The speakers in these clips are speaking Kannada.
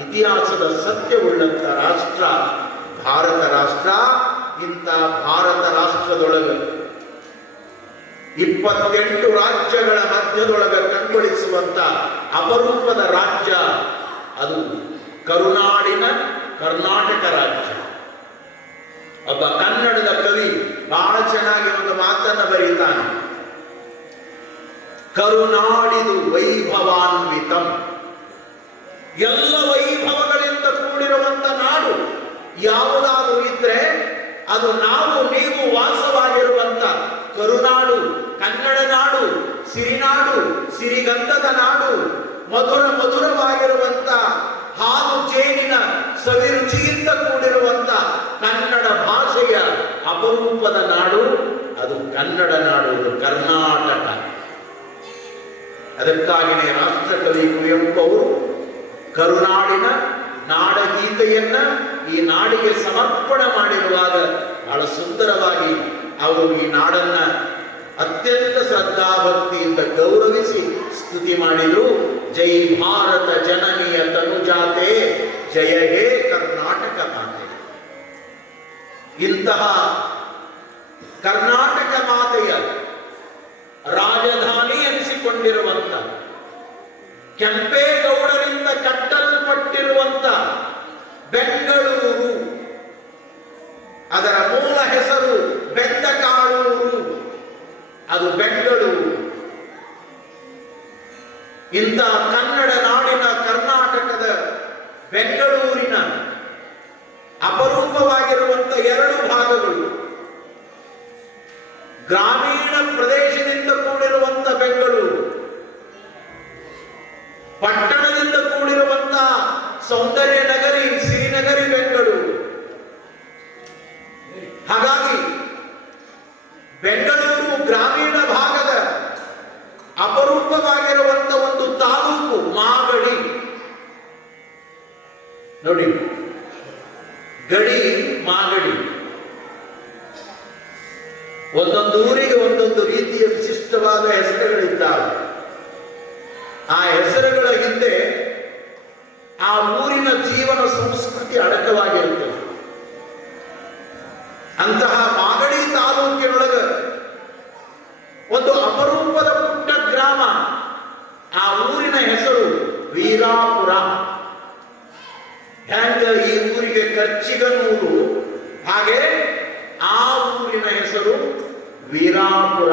ಇತಿಹಾಸದ ಸತ್ಯವುಳ್ಳಂತ ರಾಷ್ಟ್ರ, ಭಾರತ ರಾಷ್ಟ್ರ, ಇಂಥ ಭಾರತ ರಾಷ್ಟ್ರದೊಳಗೆ ಇಪ್ಪತ್ತೆಂಟು ರಾಜ್ಯಗಳ ಮಧ್ಯದೊಳಗೆ ಕಂಗೊಳಿಸುವಂತ ಅಪರೂಪದ ರಾಜ್ಯ ಅದು ಕರುನಾಡಿನ ಕರ್ನಾಟಕ ರಾಜ್ಯ. ಒಬ್ಬ ಕನ್ನಡದ ಕವಿ ಬಹಳ ಚೆನ್ನಾಗಿ ಒಂದು ಮಾತನ್ನ ಬರೀತಾನೆ. ಕರುನಾಡಿದು ವೈಭವಾನ್ವಿತಂ. ಎಲ್ಲ ವೈಭವಗಳಿಂದ ಕೂಡಿರುವಂತ ನಾಡು ಯಾವುದಾದರೂ ಇದ್ರೆ ಅದು ನಾವು ನೀವು ವಾಸವಾಗಿರುವಂತ ಕರುನಾಡು, ಕನ್ನಡ ನಾಡು, ಸಿರಿನಾಡು, ಸಿರಿಗಂಧದ ನಾಡು, ಮಧುರ ಮಧುರವಾಗಿರುವಂತ ಹಾಲು ಜೇನಿನ ಸವಿರುಚಿಯಿಂದ ಕೂಡಿರುವಂತ ಕನ್ನಡ ಭಾಷೆಯ ಅಪರೂಪದ ನಾಡು, ಅದು ಕನ್ನಡ ನಾಡು ಇದು ಕರ್ನಾಟಕ. ಅದಕ್ಕಾಗಿಯೇ ರಾಷ್ಟ್ರಕವಿ ಕುವೆಂಪು ಅವರು ಕರುನಾಡಿನ ನಾಡಗೀತೆಯನ್ನ ಈ ನಾಡಿಗೆ ಸಮರ್ಪಣೆ ಮಾಡಿರುವಾಗ ಬಹಳ ಸುಂದರವಾಗಿ ಅವರು ಈ ನಾಡನ್ನ ಅತ್ಯಂತ ಶ್ರದ್ಧಾಭಕ್ತಿಯಿಂದ ಗೌರವಿಸಿ ಸ್ತುತಿ ಮಾಡಿದ್ರು. ಜೈ ಭಾರತ ಜನನಿಯ ತನುಜಾತೆ, ಜಯ ಹೇ ಕರ್ನಾಟಕ ಮಾತೆ. ಇಂತಹ ಕರ್ನಾಟಕ ಮಾತೆಯ ರಾಜಧಾನಿ ಎನಿಸಿಕೊಂಡಿರುವಂತ ಕಟ್ಟಲ್ಪಟ್ಟಿರುವಂತ ಬೆಂಗಳೂರು. ಅದರ ಮೂಲ ಹೆಸರು ಬೆಂದಕಾಳೂರು. ಅದು ಬೆಂಗಳೂರು. ಇಂಥ ಕನ್ನಡ ನಾಡಿನ ಕರ್ನಾಟಕದ ಬೆಂಗಳೂರಿನ ಅಪರೂಪವಾಗಿರುವಂತ ಎರಡು ಭಾಗಗಳು. ಗ್ರಾಮೀಣ ಪ್ರದೇಶದಿಂದ ಕೂಡಿರುವಂತ ಬೆಂಗಳೂರು. ಕೂಡಿರುವಂತ ಸೌಂದರ್ಯ ನಗರಿ ಸಿರಿನಗರಿ, ಬೆಂಗಳೂರು. ಹಾಗಾಗಿ ಬೆಂಗಳೂರು ಗ್ರಾಮೀಣ ಭಾಗದ ಅಪರೂಪವಾಗಿರುವಂತ ಒಂದು ತಾಲೂಕು ಮಾಗಡಿ. ನೋಡಿ, ಗಡಿ ಮಾಗಡಿ. ಒಂದೊಂದು ಊರಿಗೆ ಒಂದೊಂದು ರೀತಿಯ ವಿಶಿಷ್ಟವಾದ ಹೆಸರುಗಳಿದ್ದಾವೆ. ಆ ಹೆಸರುಗಳ ಹಿಂದೆ ಆ ಊರಿನ ಜೀವನ ಸಂಸ್ಕೃತಿ ಅಡಕವಾಗಿರುತ್ತದೆ ಅಂತಹ ಮಾಗಡಿ ತಾಲೂಕಿನೊಳಗ ಒಂದು ಅಪರೂಪದ ಪುಟ್ಟ ಗ್ರಾಮ, ಆ ಊರಿನ ಹೆಸರು ವೀರಾಪುರ. ಹೆಂಗ ಈ ಊರಿಗೆ ಕಚ್ಚಿಗನೂರು ಹಾಗೆ ಆ ಊರಿನ ಹೆಸರು ವೀರಾಪುರ.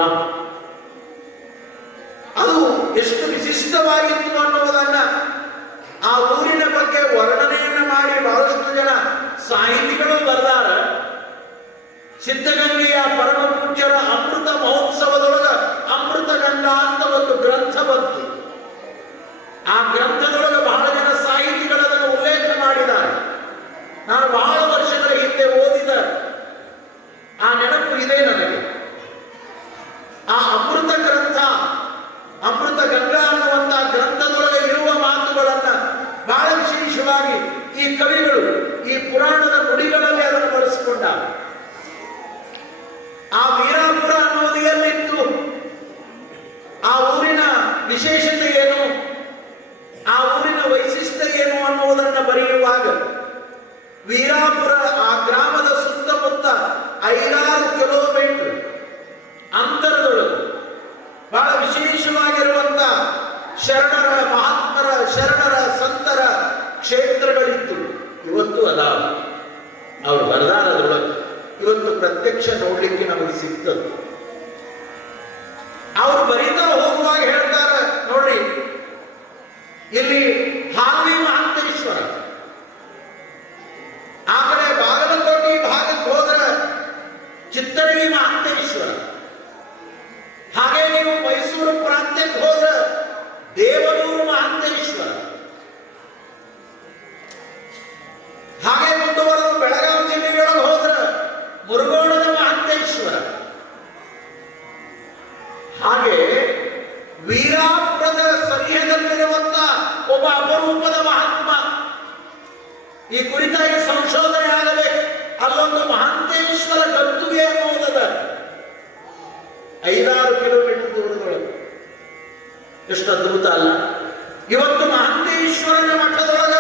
ಅದು ಎಷ್ಟು ವಿಶಿಷ್ಟವಾಗಿತ್ತು ಅನ್ನುವುದನ್ನ ಆ ಊರಿನ ಬಗ್ಗೆ ವರ್ಣನೆಯನ್ನು ಮಾಡಿ ಬಹಳಷ್ಟು ಜನ ಸಾಹಿತಿಗಳು ಬರೆದಾರ. ಸಿದ್ಧಗಂಗೆಯ ಪರಮ ಪೂಜ್ಯರ ಅಮೃತ ಮಹೋತ್ಸವದೊಳಗ ಅಮೃತ ಗಂಡ ಅಂತ ಒಂದು ಗ್ರಂಥ ಬಂತು. ಆ ಗ್ರಂಥದೊಳಗೆ ಬಹಳ ಜನ ಸಾಹಿತಿಗಳು ಅದನ್ನು ಉಲ್ಲೇಖ ಮಾಡಿದ್ದಾರೆ. ನಾನು ಬಹಳ ಇವತ್ತು ಪ್ರತ್ಯಕ್ಷ ನೋಡಲಿಕ್ಕೆ ನಮಗೆ ಸಿಗ್ತದೆ. ಹಾಗೆ ವೀರಾಪುರದ ಸನಿಹದಲ್ಲಿರುವಂತ ಒಬ್ಬ ಅಪರೂಪದ ಮಹಾತ್ಮ. ಈ ಕುರಿತಾಗಿ ಸಂಶೋಧನೆ ಆಗದೆ ಅಲ್ಲೊಂದು ಮಹಾಂತೇಶ್ವರ ಗಂತುವೆ ಅನ್ನುವುದದ ಐದಾರು ಕಿಲೋಮೀಟರ್ ದೂರದೊಳಗೆ. ಎಷ್ಟು ಅದ್ಭುತ ಅಲ್ಲ. ಇವತ್ತು ಮಹಾಂತೇಶ್ವರನ ಮಠದೊಳಗ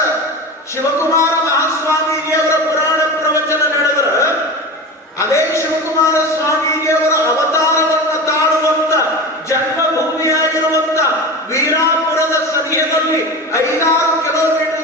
ಶಿವಕುಮಾರ ಮಹಾಸ್ವಾಮೀಜಿಯವರ ಪುರಾಣ ಪ್ರವಚನ ನಡೆದ್ರ, ಅದೇ ಶಿವಕುಮಾರ ಸ್ವಾಮೀಜಿಯವರ ಸನಿಹದಲ್ಲಿ ಐದಾರು ಕಿಲೋಮೀಟರ್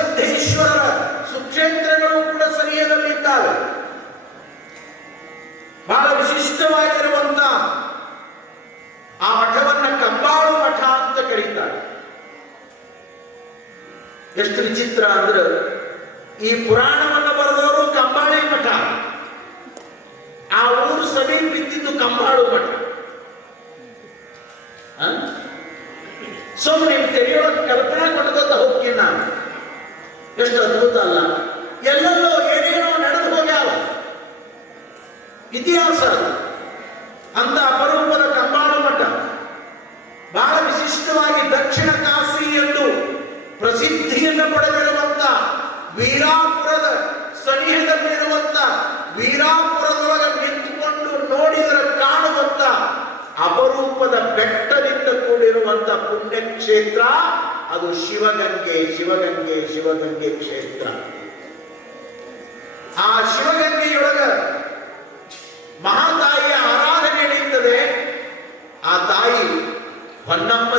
ಸಿದ್ದೇಶ್ವರರ ಸುಕ್ಷೇತ್ರಗಳು ಕೂಡ ಸರಿಯದಲ್ಲಿದ್ದಾವೆ. ಬಹಳ ವಿಶಿಷ್ಟವಾಗಿರುವಂತ ಆ ಮಠವನ್ನ ಕಂಬಾಳು ಮಠ ಅಂತ ಕರೀತಾರೆ. ಎಷ್ಟು ವಿಚಿತ್ರ ಅಂದ್ರೆ ಈ ಪುರಾಣವನ್ನು ಇತಿಹಾಸ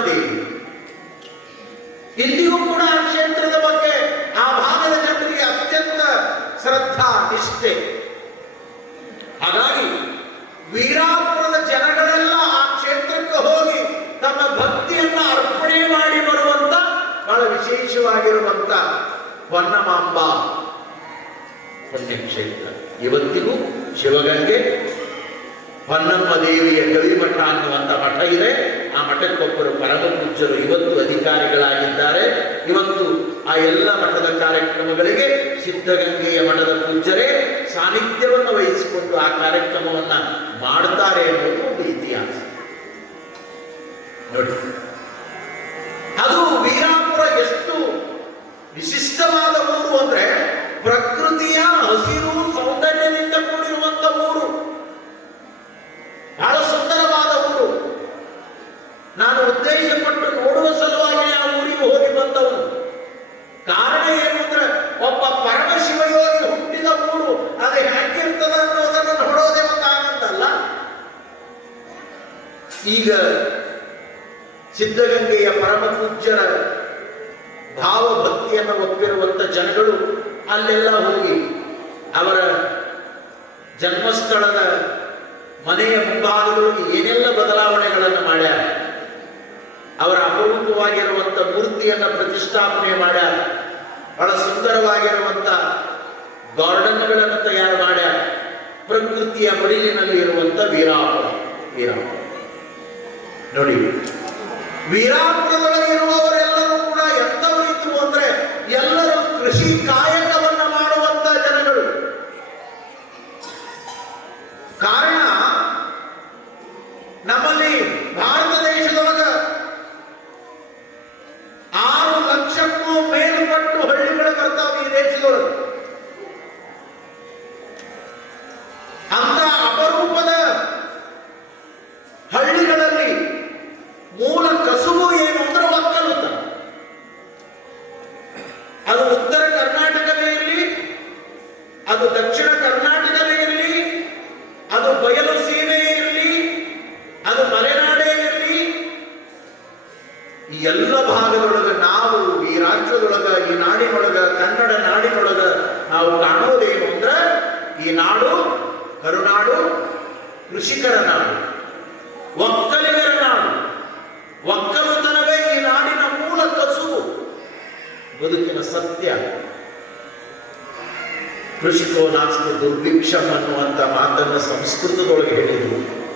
ದೇವಿ ಕೂಡ ಆ ಕ್ಷೇತ್ರದ ಬಗ್ಗೆ ಆ ಭಾಗದ ಜನರಿಗೆ ಅತ್ಯಂತ ಶ್ರದ್ಧಾ, ನಿಷ್ಠೆ. ಹಾಗಾಗಿ ವೀರಾಪುರದ ಜನಗಳೆಲ್ಲ ಆ ಕ್ಷೇತ್ರಕ್ಕೆ ಹೋಗಿ ತಮ್ಮ ಭಕ್ತಿಯನ್ನ ಅರ್ಪಣೆ ಮಾಡಿ ಬರುವಂತ ಬಹಳ ವಿಶೇಷವಾಗಿರುವಂತ ಹೊನ್ನಮಾಂಬ ಪುಣ್ಯಕ್ಷೇತ್ರ ಇವತ್ತಿಗೂ ಶಿವಗಂಗೆ ಹೊನ್ನಮ್ಮ ದೇವಿಯ ಗವಿಮಠ ಅನ್ನುವಂಥ ಮಠ ಇದೆ. ಆ ಮಠಕ್ಕೊಬ್ಬರು ಪರಮ ಪೂಜ್ಯರು ಇವತ್ತು ಅಧಿಕಾರಿಗಳಾಗಿದ್ದಾರೆ. ಇವತ್ತು ಆ ಎಲ್ಲ ಮಠದ ಕಾರ್ಯಕ್ರಮಗಳಿಗೆ ಸಿದ್ಧಗಂಗೆಯ ಮಠದ ಪೂಜ್ಯರೇ ಸಾನ್ನಿಧ್ಯವನ್ನು ವಹಿಸಿಕೊಂಡು ಆ ಕಾರ್ಯಕ್ರಮವನ್ನ ಮಾಡ್ತಾರೆ ಅನ್ನೋದು ಒಂದು ಇತಿಹಾಸ. ನೋಡಿ. ಅದು ವೀರಾಪುರ ಎಷ್ಟು ವಿಶಿಷ್ಟವಾದ ಊರು ಅಂದ್ರೆ ಈಗ ಸಿದ್ಧಗಂಗೆಯ ಪೂಜ್ಯರ ಭಾವಭಕ್ತಿಯನ್ನು ಒಪ್ಪಿರುವಂಥ ಜನಗಳು ಅಲ್ಲೆಲ್ಲ ಹೋಗಿ ಅವರ ಜನ್ಮಸ್ಥಳದ ಮನೆಯ ಮುಂಭಾಗದಲ್ಲಿ ಏನೆಲ್ಲ ಬದಲಾವಣೆಗಳನ್ನು ಮಾಡ್ಯಾರ, ಅವರ ಅಪರೂಪವಾಗಿರುವಂಥ ಮೂರ್ತಿಯನ್ನು ಪ್ರತಿಷ್ಠಾಪನೆ ಮಾಡ್ಯಾರ, ಬಹಳ ಸುಂದರವಾಗಿರುವಂಥ ಗಾರ್ಡನ್ಗಳನ್ನು ತಯಾರು ಮಾಡ್ಯಾರ, ಪ್ರಕೃತಿಯ ಮಡಿಲಿನಲ್ಲಿ ಇರುವಂಥ ವೀರಾಪುರ ವೀರಾಪುರ. ನೋಡಿ ವೀರಾಪುರದೊಳಗೆ ಇರುವವರೆಲ್ಲರೂ ಕೂಡ ಎಂತವರು ಇದ್ರು ಅಂದ್ರೆ ಎಲ್ಲರೂ ಕೃಷಿ ಕಾಯಕವನ್ನ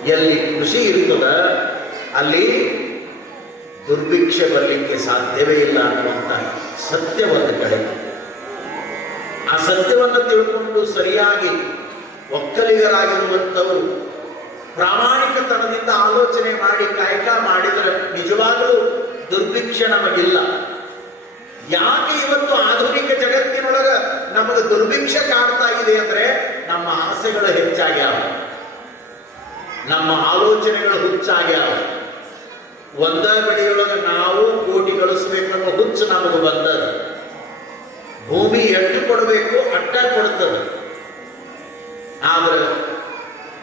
ಎಲ್ಲಿ ಕೃಷಿ ಇರ್ತದ, ಅಲ್ಲಿ ದುರ್ಭಿಕ್ಷೆ ಬರಲಿಕ್ಕೆ ಸಾಧ್ಯವೇ ಇಲ್ಲ ಅನ್ನುವಂಥ ಸತ್ಯ ಒಂದು ಕಡೆ ಆ ಸತ್ಯವನ್ನು ತಿಳ್ಕೊಂಡು ಸರಿಯಾಗಿ ಒಕ್ಕಲಿಗರಾಗಿರುವಂಥವರು ಪ್ರಾಮಾಣಿಕತನದಿಂದ ಆಲೋಚನೆ ಮಾಡಿ ಕಾಯಕ ಮಾಡಿದರೆ ನಿಜವಾಗಲೂ ದುರ್ಭಿಕ್ಷೆ ನಮಗಿಲ್ಲ. ಯಾಕೆ ಇವತ್ತು ಆಧುನಿಕ ಜಗತ್ತಿನೊಳಗ ನಮಗೆ ದುರ್ಭಿಕ್ಷೆ ಕಾಡ್ತಾ ಇದೆ ಅಂದ್ರೆ ನಮ್ಮ ಆಸೆಗಳು ಹೆಚ್ಚಾಗ್ಯಾವ ನಮ್ಮ ಆಲೋಚನೆಗಳು ಹುಚ್ಚಾಗ್ಯಾವ ಒಂದ ಬೆಳೆಯೊಳಗೆ ನಾವು ಕೋಟಿ ಗಳಿಸ್ಬೇಕನ್ನೋ ಹುಚ್ಚು ನಮಗೆ ಬಂದದ ಭೂಮಿ ಎಷ್ಟು ಕೊಡಬೇಕು, ಅಟ್ಟ ಕೊಡ್ತದೆ ಆದ್ರೆ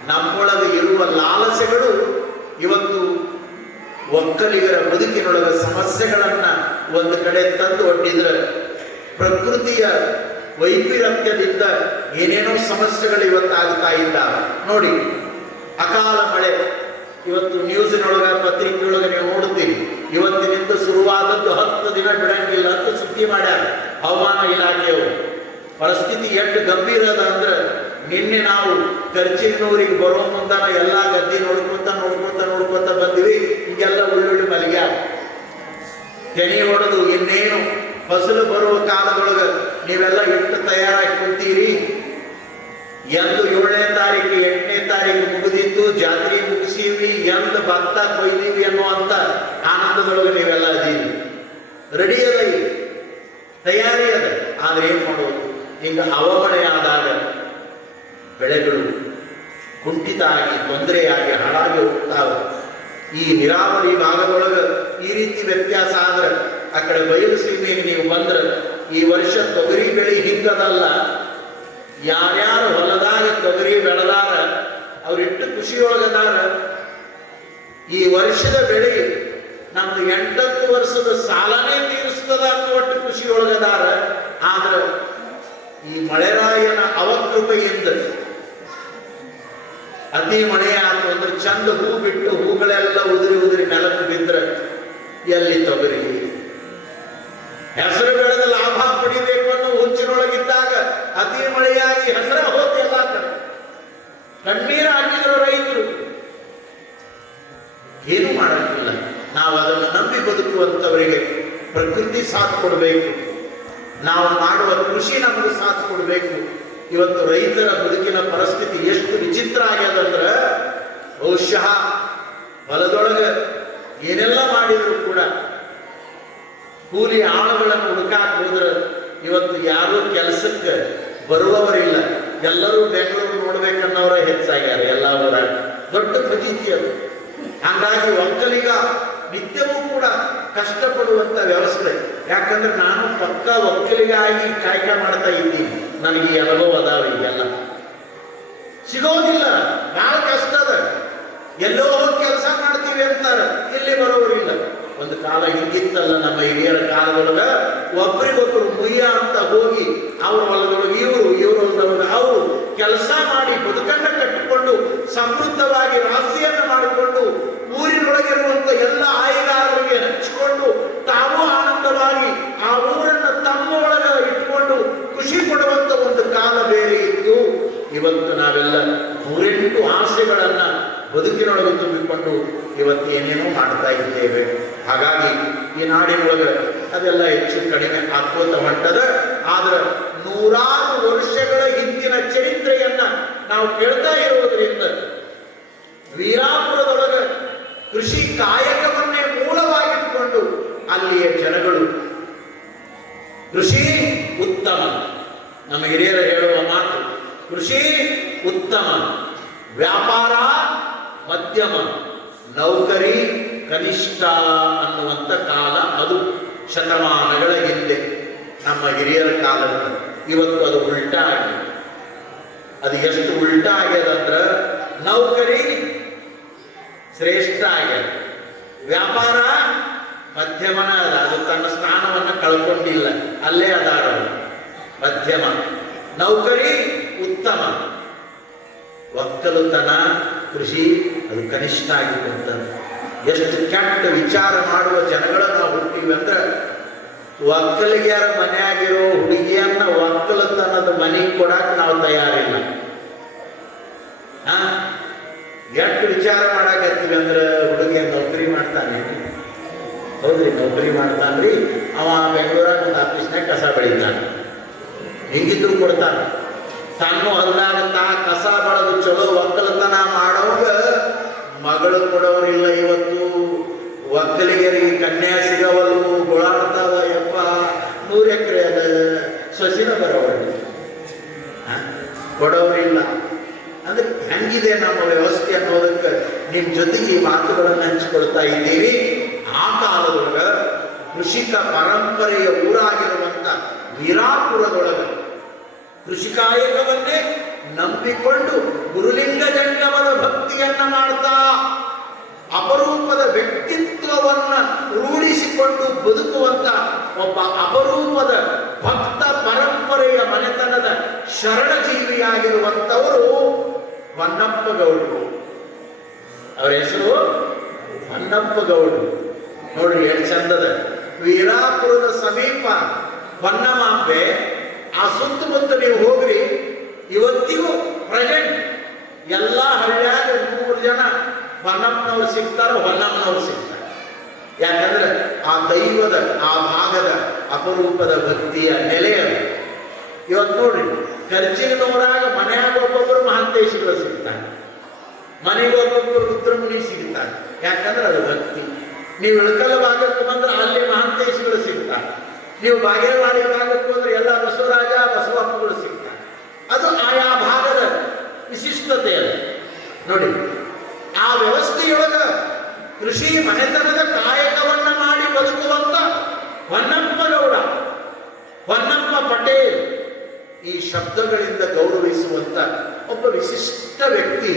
ನಮ್ಮೊಳಗೆ ಇರುವ ಲಾಲಸೆಗಳು ಇವತ್ತು ಒಕ್ಕಲಿಗರ ಬದುಕಿನೊಳಗ ಸಮಸ್ಯೆಗಳನ್ನ ಒಂದು ಕಡೆ ತಂದು ಒಡ್ಡಿದ್ರೆ ಪ್ರಕೃತಿಯ ವೈಪರೀತ್ಯದಿಂದ ಏನೇನೋ ಸಮಸ್ಯೆಗಳು ಇವತ್ತಾಗ್ತಾ ಇದ್ದಾವೆ. ನೋಡಿ ಅಕಾಲ ಮಳೆ. ಇವತ್ತು ನ್ಯೂಸಿನೊಳಗ ಪತ್ರಿಕೆಯೊಳಗೆ ನೀವು ನೋಡುತ್ತೀರಿ. ಇವತ್ತಿನಿಂದ ಶುರುವಾದದ್ದು ಹತ್ತು ದಿನ ಬಿಡಂಗಿಲ್ಲ ಅಂತ ಸುದ್ದಿ ಮಾಡ್ಯಾರ ಹವಾಮಾನ ಇಲಾಖೆಯವರು. ಪರಿಸ್ಥಿತಿ ಎಷ್ಟು ಗಂಭೀರ ಅದ ಅಂದ್ರೆ ನಿನ್ನೆ ನಾವು ಗರ್ಜಿನವರಿಗೆ ಬರೋ ಮುಂದನ ಎಲ್ಲ ಗದ್ದೆ ನೋಡ್ಕೊತ ನೋಡ್ಕೊತ ನೋಡ್ಕೊತ ಬಂದಿವಿ. ಹೀಗೆಲ್ಲ ಒಳ್ಳೊಳ್ಳೆ ಮಲಿಗ್ಯಾವ ತೆನೆ ಹೊಡೆದು ಇನ್ನೇನು ಫಸಲು ಬರುವ ಕಾಲದೊಳಗೆ ನೀವೆಲ್ಲ ಎಷ್ಟು ತಯಾರಾಗಿ ಕೊಡ್ತೀರಿ ಎಂದು ಏಳನೇ ಮುಗಿಸೀವಿ ಎಂದು ಭತ್ತ ಕೊಯ್ದೀವಿ ಅನ್ನುವಂತ ಆನಂದದೊಳಗೆ ನೀವೆಲ್ಲ ಅದೀವಿ ರೆಡಿ ಅದ? ತಯಾರಿ ಅದ. ಆದ್ರೆ ಏನು ಮಾಡೋದು? ಈಗ ಅವಮಳೆ ಆದಾಗ ಬೆಳೆಗಳು ಕುಂಠಿತ ಆಗಿ ತೊಂದರೆಯಾಗಿ ಹಾಳಾಗಿ ಹೋಗ್ತಾವೆ. ಈ ನೀರಾವರಿ ಭಾಗದೊಳಗೆ ಈ ರೀತಿ ವ್ಯತ್ಯಾಸ ಆದ್ರೆ ಆ ಕಡೆ ಬಯಲು ಸೀಮೆಗೆ ನೀವು ಬಂದ್ರೆ ಈ ವರ್ಷ ತೊಗರಿ ಬೆಳೆ ಹಿಂಗದಲ್ಲ ಯಾರ್ಯಾರು ಹೊಲದಾಗ ತೊಗರಿ ಬೆಳೆದಾರ ಅವ್ರಿಟ್ಟು ಖುಷಿಯೊಳಗದಾರ ಈ ವರ್ಷದ ಬೆಳೆ ನಮ್ದು ಎಂಟತ್ತು ವರ್ಷದ ಸಾಲನೇ ತೀರಿಸ್ತದ ಅನ್ನುವಟ್ಟು ಖುಷಿಯೊಳಗದಾರ ಆದ್ರೆ ಈ ಮಳೆರಾಯನ ಅವಕೃಪೆಯಿಂದ ಅತಿ ಮಳೆ ಅಂದ್ರೆ ಚಂದ ಹೂ ಬಿಟ್ಟು ಹೂಗಳೆಲ್ಲ ಉದುರಿ ಉದುರಿ ನೆಲಕ್ಕೆ ಬಿದ್ರೆ ಎಲ್ಲಿ ತೊಗರಿ? ಹೆಸರು ಬೆಳೆದ ಲಾಭ ಪಡಿಬೇಕು ಅನ್ನೋ ಹುಂಚಿನೊಳಗಿದ್ದಾಗ ಅತಿ ಮಳೆಯಾಗಿ ಹೆಸರ ಕಡೆ ಕಣ್ಣೀರು ಪ್ರಕೃತಿ ಸಾಥ್ ಕೊಡಬೇಕು. ನಾವು ಮಾಡುವ ಕೃಷಿ ನಮಗೆ ಸಾಥ್ ಕೊಡಬೇಕು. ಇವತ್ತು ರೈತರ ಬದುಕಿನ ಪರಿಸ್ಥಿತಿ ಎಷ್ಟು ವಿಚಿತ್ರ ಆಗ್ಯದಂದ್ರೆ, ಬಹುಶಃ ಹೊಲದೊಳಗೆ ಏನೆಲ್ಲ ಮಾಡಿದ್ರು ಕೂಡ ಕೂಲಿ ಆಳುಗಳನ್ನು ಹುಡುಕಾಕ್ ಹೋದ್ರೆ ಇವತ್ತು ಯಾರೂ ಕೆಲಸಕ್ಕೆ ಬರುವವರಿಲ್ಲ. ಎಲ್ಲರೂ ಬೆಂಗಳೂರು ನೋಡ್ಬೇಕನ್ನೋರ ಹೆಚ್ಚಾಗ್ಯಾರ ಎಲ್ಲ ದೊಡ್ಡ ಪ್ರತೀತಿ ಅದು. ಹಾಗಾಗಿ ಒಕ್ಕಲಿಗ ನಿತ್ಯವೂ ಕೂಡ ಕಷ್ಟಪಡುವಂತ ವ್ಯವಸ್ಥೆ. ಯಾಕಂದ್ರೆ ನಾನು ಪಕ್ಕ ಒಕ್ಕಲಿಗಾಗಿ ಕಾಯಕ ಮಾಡ್ತಾ ಇದ್ದೀನಿ. ನನಗೆ ಅನುಭವ ಅದಾವ ಈಗೆಲ್ಲ. ಸಿಗೋದಿಲ್ಲ. ಭಾಳ ಕಷ್ಟ ಅದ. ಎಲ್ಲೋ ಹೋಗಿ ಕೆಲಸ ಮಾಡ್ತೀವಿ ಅಂತಾರೆ. ಇಲ್ಲಿ ಬರೋರಿಲ್ಲ ಒಂದು ಕಾಲ ಹಿಂಗಿತ್ತಲ್ಲ ನಮ್ಮ ಹಿರಿಯರ ಕಾಲದೊಳಗ. ಒಬ್ರಿಗೊಬ್ರು ಮುಯ್ಯ ಅಂತ ಹೋಗಿ ಅವ್ರ ಹೊಲದೊಳಗೆ ಇವರು ಇವರು ಹೊಲದೊಳಗೆ ಅವರು ಕೆಲಸ ಮಾಡಿ ಬದುಕನ್ನ ಕಟ್ಟಿಕೊಂಡು ಸಮೃದ್ಧವಾಗಿ ರಾಶಿಯನ್ನು ಮಾಡಿಕೊಂಡು ಊರಿನೊಳಗಿರುವಂತ ಎಲ್ಲ ಆಯ್ಗಾರರಿಗೆ ಹಂಚಿಕೊಂಡು ತಾವು ಆನಂದವಾಗಿ ಆ ಊರನ್ನ ತಮ್ಮ ಒಳಗ ಇಟ್ಕೊಂಡು ಖುಷಿ ಪಡುವಂತ ಒಂದು ಕಾಲ ಬೇರೆ ಇತ್ತು ಇವತ್ತು ನಾವೆಲ್ಲ ಆಸೆಗಳನ್ನ ಬದುಕಿನೊಳಗೆ ತುಂಬಿಕೊಂಡು ಇವತ್ತು ಏನೇನೋ ಮಾಡ್ತಾ ಇದ್ದೇವೆ. ಹಾಗಾಗಿ ಈ ನಾಡಿನೊಳಗೆ ಅದೆಲ್ಲ ಹೆಚ್ಚು ಕಡಿಮೆ ಆಗ್ಕೋತ ಮಟ್ಟದ, ಆದ್ರೆ ನೂರಾರು ವರ್ಷಗಳ ಹಿಂದಿನ ಚರಿತ್ರೆಯನ್ನ ನಾವು ಕೇಳ್ತಾ ಇರುವುದರಿಂದ ವೀರಾಪುರದೊಳಗೆ ಕೃಷಿ ಕಾಯಕವನ್ನೇ ಮೂಲವಾಗಿಟ್ಟುಕೊಂಡು ಅಲ್ಲಿಯ ಜನಗಳು ಕೃಷಿ ಉತ್ತಮ. ನಮ್ಮ ಹಿರಿಯರು ಹೇಳುವ ಮಾತು, ಕೃಷಿ ಉತ್ತಮ. ವ್ಯಾಪಾರ, ಮಧ್ಯಮ, ನೌಕರಿ, ಕನಿಷ್ಠ ಅನ್ನುವಂಥ ಕಾಲ ಅದು ಶತಮಾನಗಳ ಹಿಂದೆ. ನಮ್ಮ ಹಿರಿಯರ ಕಾಲದಲ್ಲಿ ಇವತ್ತು ಅದು ಉಲ್ಟಾ ಆಗಿದೆ. ಅದು ಎಷ್ಟು ಉಲ್ಟಾ ಆಗ್ಯದಂದ್ರ ನೌಕರಿ ಶ್ರೇಷ್ಠ ಆಗ್ಯದ ವ್ಯಾಪಾರ ಮಧ್ಯಮನ ಅದ. ಅದು ತನ್ನ ಸ್ಥಾನವನ್ನು ಕಳ್ಕೊಂಡಿಲ್ಲ. ಅಲ್ಲೇ ಅದಾರ. ಮಧ್ಯಮ. ನೌಕರಿ ಉತ್ತಮ. ಒಕ್ಕಲುತನ, ಕೃಷಿ, ಅದು ಕನಿಷ್ಠ ಆಗಿರುವಂಥದ್ದು. ಎಷ್ಟು ಕೆಟ್ಟ ವಿಚಾರ ಮಾಡುವ ಜನಗಳು ನಾವು ಹುಟ್ಟಿವಿ ಅಂದ್ರೆ ಒಕ್ಕಲಿಗ್ಯಾರ ಮನೆಯಾಗಿರೋ ಹುಡುಗಿಯನ್ನ ಒಕ್ಕಲುತನದ ಮನೆಗೆ ಕೊಡಾಕ ನಾವು ತಯಾರಿಲ್ಲ. ಎಷ್ಟು ವಿಚಾರ ಮಾಡಾಕತ್ತೀವಿ ಅಂದ್ರೆ ಹುಡುಗಿಯ ನೌಕರಿ ಮಾಡ್ತಾನೆ. ಮಾಡ್ತಾನ್ರಿ, ಅವ ಬೆಂಗಳೂರಾಗ ಒಂದು ಆಫೀಸ್ನಾಗ ಕಸ ಬೆಳಿತಾನೆ. ಹಿಂಗಿದ್ರು ಕೊಡ್ತಾನೆ. ತಾನು ಹೊಲ್ದಾಗ ತಾ ಕಸ ಚಲೋ ಒಕ್ಕಲತನ ಮಾಡೋವಾಗ ಮಗಳು ಕೊಡೋರಿಲ್ಲ ಇವತ್ತು. ಒಕ್ಕಲಿಗರಿಗೆ ಕನ್ಯಾ ಸಿಗವಲ್ವು ಗೊಳಾಡ್ತಾವ, ಯಪ್ಪ. ನೂರು ಎಕರೆ ಅದ ಸೊಸಿನ ಬರೋವಲ್ಲ ಕೊಡೋರಿಲ್ಲ. ಅಂದ್ರೆ ಹೆಂಗಿದೆ ನಮ್ಮ ವ್ಯವಸ್ಥೆ ಅನ್ನೋದಕ್ಕೆ ನಿಮ್ಮ ಜೊತೆಗೆ ಈ ಮಾತುಗಳನ್ನು ಹಂಚಿಕೊಳ್ತಾ ಇದ್ದೀವಿ. ಆ ಕಾಲದೊಳಗ ಕೃಷಿಕ ಪರಂಪರೆಯ ಊರಾಗಿರುವಂತ ವೀರಾಪುರದೊಳಗ ಕೃಷಿಕಾಯಕವನ್ನೇ ನಂಬಿಕೊಂಡು ಗುರುಲಿಂಗ ಜಂಗಮದ ಭಕ್ತಿಯನ್ನ ಮಾಡ್ತಾ ಅಪರೂಪದ ವ್ಯಕ್ತಿತ್ವವನ್ನ ರೂಢಿಸಿಕೊಂಡು ಬದುಕುವಂತ ಒಬ್ಬ ಅಪರೂಪದ ಭಕ್ತ ಪರಂಪರೆಯ ಮನೆತನದ ಶರಣಜೀವಿಯಾಗಿರುವಂತವರು ಹೊನ್ನಪ್ಪ ಗೌಡರು. ಅವರ ಹೆಸರು ಹೊನ್ನಪ್ಪ ಗೌಡರು. ನೋಡ್ರಿ ಎಷ್ಟು ಚಂದದ. ವೀರಾಪುರದ ಸಮೀಪ ಹೊನ್ನಮಾಂಬೆ ಆ ಸುತ್ತಮುತ್ತ ನೀವು ಹೋಗ್ರಿ, ಇವತ್ತಿಗೂ ಪ್ರೆಸೆಂಟ್ ಎಲ್ಲ ಹಳ್ಳಿಯಾಗ ಮೂರು ಜನ ಹೊನ್ನಪ್ಪನವ್ರು ಸಿಗ್ತಾರೋ, ಹೊನ್ನಮ್ಮನವ್ರು ಸಿಗ್ತಾರೆ. ಯಾಕಂದ್ರೆ ಆ ದೈವದ, ಆ ಭಾಗದ ಅಪರೂಪದ ಭಕ್ತಿಯ ನೆಲೆ ಅದು. ಇವತ್ತು ನೋಡ್ರಿ ಖರ್ಚಿನವರಾಗ ಮನೆಯಾಗ ಒಬ್ಬೊಬ್ಬರು ಮಹಾಂತೇಶಿಗಳು ಸಿಗ್ತಾರೆ. ಮನೆಗೆ ಒಬ್ಬೊಬ್ಬರು ರುದ್ರಮುನಿ ಸಿಗ್ತಾರೆ. ಯಾಕಂದ್ರೆ ಅದು ಭಕ್ತಿ. ನೀವು ಇಳಕಲ್ಲ ಭಾಗಕ್ಕೆ ಬಂದ್ರೆ ಅಲ್ಲಿ ಮಹಾಂತೇಶಿಗಳು ಸಿಗ್ತಾರೆ. ನೀವು ಬಾಗೇವಾಡಿ ಭಾಗಕ್ಕೆ ಬಂದ್ರೆ ಎಲ್ಲ ಬಸವರಾಜ, ಬಸವಪ್ಪಗಳು ಸಿಗ್ತಾರೆ. ಅದು ಆಯಾ ಭಾಗದ ವಿಶಿಷ್ಟತೆ ಅದು ನೋಡಿ, ಆ ವ್ಯವಸ್ಥೆಯೊಳಗ ಕೃಷಿ ಮನೆತನದ ಕಾಯಕವನ್ನ ಮಾಡಿ ಬದುಕುವಂತ ಹೊನ್ನಪ್ಪ ಗೌಡ ಹೊನ್ನಪ್ಪ ಪಟೇಲ್ ಈ ಶಬ್ದಗಳಿಂದ ಗೌರವಿಸುವಂತ ಒಬ್ಬ ವಿಶಿಷ್ಟ ವ್ಯಕ್ತಿ,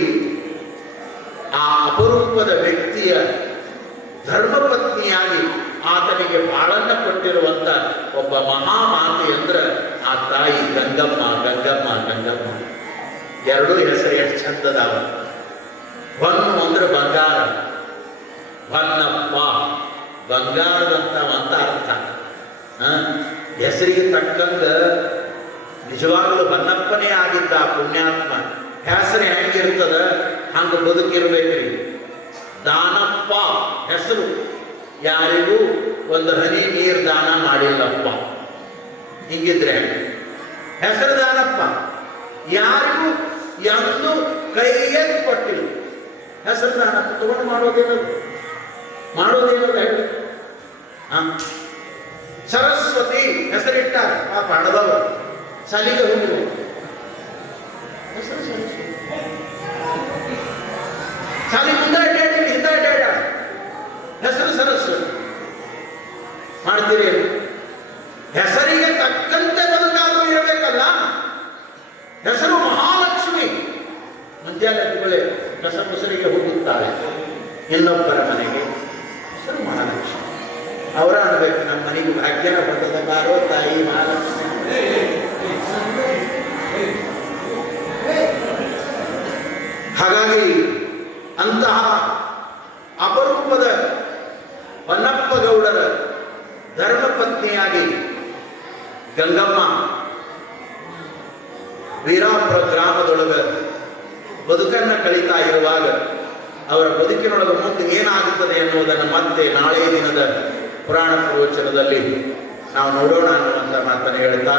ಆ ಅಪರೂಪದ ವ್ಯಕ್ತಿಯ ಧರ್ಮಪತ್ನಿಯಾಗಿ ಆತನಿಗೆ ಬಾಳನ್ನ ಕೊಟ್ಟಿರುವಂತ ಒಬ್ಬ ಮಹಾಮಾತೆ ಅಂದ್ರೆ ಆ ತಾಯಿ ಗಂಗಮ್ಮ ಗಂಗಮ್ಮ ಗಂಗಮ್ಮ. ಎರಡೂ ಹೆಸರು ಎಷ್ಟು ಚಂದದಾವ ಹೊನ್ನು ಅಂದ್ರೆ ಬಂಗಾರ. ಹೊನ್ನಪ್ಪ ಬಂಗಾರದಂತ ಅಂತ ಅರ್ಥ. ಹೆಸರಿಗೆ ತಕ್ಕಂಗ ನಿಜವಾಗಲೂ ಬನ್ನಪ್ಪನೇ ಆಗಿದ್ದ ಪುಣ್ಯಾತ್ಮ. ಹೆಸರು ಹೆಂಗಿರ್ತದ? ಹಂಗೆ ಬದುಕಿರ್ಬೇಕ್ರಿ. ದಾನಪ್ಪ ಹೆಸರು. ಯಾರಿಗೂ ಒಂದು ಹನಿ ನೀರು ದಾನ ಮಾಡಿಲ್ಲಪ್ಪ. ಹಿಂಗಿದ್ರೆ ಹೆಂಗೆ? ಹೆಸರು ದಾನಪ್ಪ. ಯಾರಿಗೂ ಎಂದು ಕೈಯಲ್ಲಿ ಕೊಟ್ಟಿಲ್ಲ. ಹೆಸರು ನಾನು ತಗೊಂಡು ಮಾಡೋದೇನದು? ಮಾಡೋದೇನಲ್ಲ ಹೇಳಿ. ಸರಸ್ವತಿ ಹೆಸರಿಟ್ಟ ಆ ಹಣದವರು. ಸಲಿಗೆ ಹೋಗಿರು ಹೆಸರು ಸರಸ್ವತಿ. ಮುಂದೆ ಹಿಂದೆ ಹೆಸರು ಸರಸ್ವತಿ. ಮಾಡ್ತೀರಿ ಹೆಸರಿಗೆ ತಕ್ಕಂತೆ ಬದುಕಾದ್ರೂ ಇರಬೇಕಲ್ಲ. ಹೆಸರು ಮುಂಜಾನೆ ಕಸ ಮುಸರಿಗೆ ಹೋಗುತ್ತಾರೆ. ಇನ್ನೊಬ್ಬರ ಮನೆಗೆ ಹೆಸರು ಮಹಾಲಕ್ಷ್ಮಿ ಅವರ ಅನ್ಬೇಕು, ನಮ್ಮ ಮನೆಗೆ ಭಾಗ್ಯನ ಬಂದದ ಬಾರೋ ತಾಯಿ ಮಹಾಲಕ್ಷ್ಮಿ ಹಾಗಾಗಿ ಅಂತಹ ಅಪರೂಪದ ಹೊನ್ನಪ್ಪ ಗೌಡರ ಧರ್ಮಪತ್ನಿಯಾಗಿ ಗಂಗಮ್ಮ ವೀರಾಪುರ ಗ್ರಾಮದೊಳಗ ಬದುಕನ್ನ ಕಳೀತಾ ಇರುವಾಗ ಅವರ ಬದುಕಿನೊಳಗೆ ಮುಂದೆ ಏನಾಗುತ್ತದೆ ಎನ್ನುವುದನ್ನು ಮತ್ತೆ ನಾಳೆ ದಿನದ ಪುರಾಣ ಪ್ರವಚನದಲ್ಲಿ ನಾವು ನೋಡೋಣ ಅನ್ನುವಂಥ ಮಾತನ್ನು ಹೇಳ್ತಾ